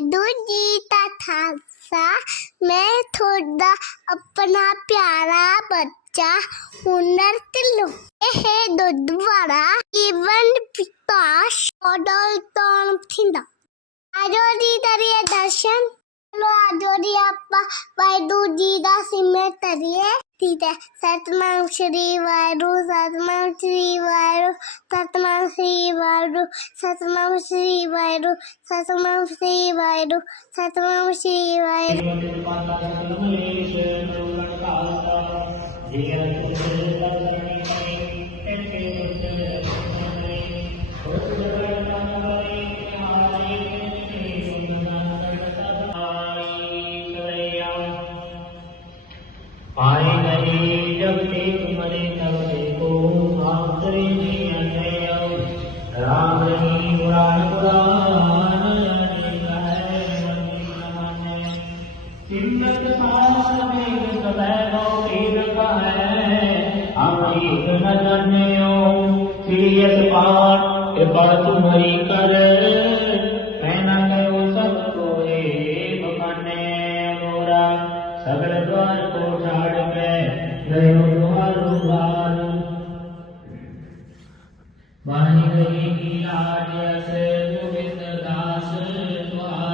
ਦੂਜੀ ਦਾ ਖਾਲਸਾ, ਮੈਂ ਤੁਹਾਡਾ ਆਪਣਾ ਪਿਆਰਾ ਬੱਚਾ ਹੁਨਰ ਢਿੱਲੋਂ ਇਹ ਦੁੱਧ ਵਾਲਾ ਜੀਵਨ ਵਿਕਾਸ ਮਾਡਲ ਤੋਂ ਥਿੰਦਾ ਆਜੋ ਜੀ ਤਰੀਏ ਦਰਸ਼ਨ। ਚਲੋ ਆਜੋ ਜੀ ਆਪਾਂ ਵਾਹਿਗੁਰੂ ਜੀ ਦਾ ਸਿਮਰ ਕਰੀਏ ਠੀਕ ਹੈ। ਸਤਨਾਮ ਸ਼੍ਰੀ ਵਾਹਿਗੁਰੂ, ਸਤਨਾਮ ਸ਼੍ਰੀ सतनाम श्री वायु सतनाम श्री वायु सतनाम श्री वायु सतनाम श्री वायु आए गए जब थे मरे तब चिन्मत पास में सदैव कीर्त है। अमृत न जन्यो पाठ कृपा तुम्हारी कर। कहना करो सब कोए बखाने मोरा। सगल द्वार को छाड़ के गयो द्वार द्वार वाणी गई की लाज से गोविंद दास द्वार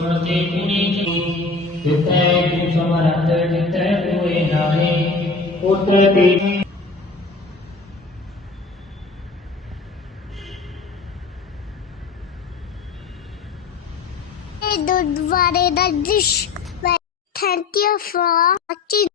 स्मृते पुनीति वितय कुसुमरत वितय पुरे नाहे पुत्र देवी Thank you for watching.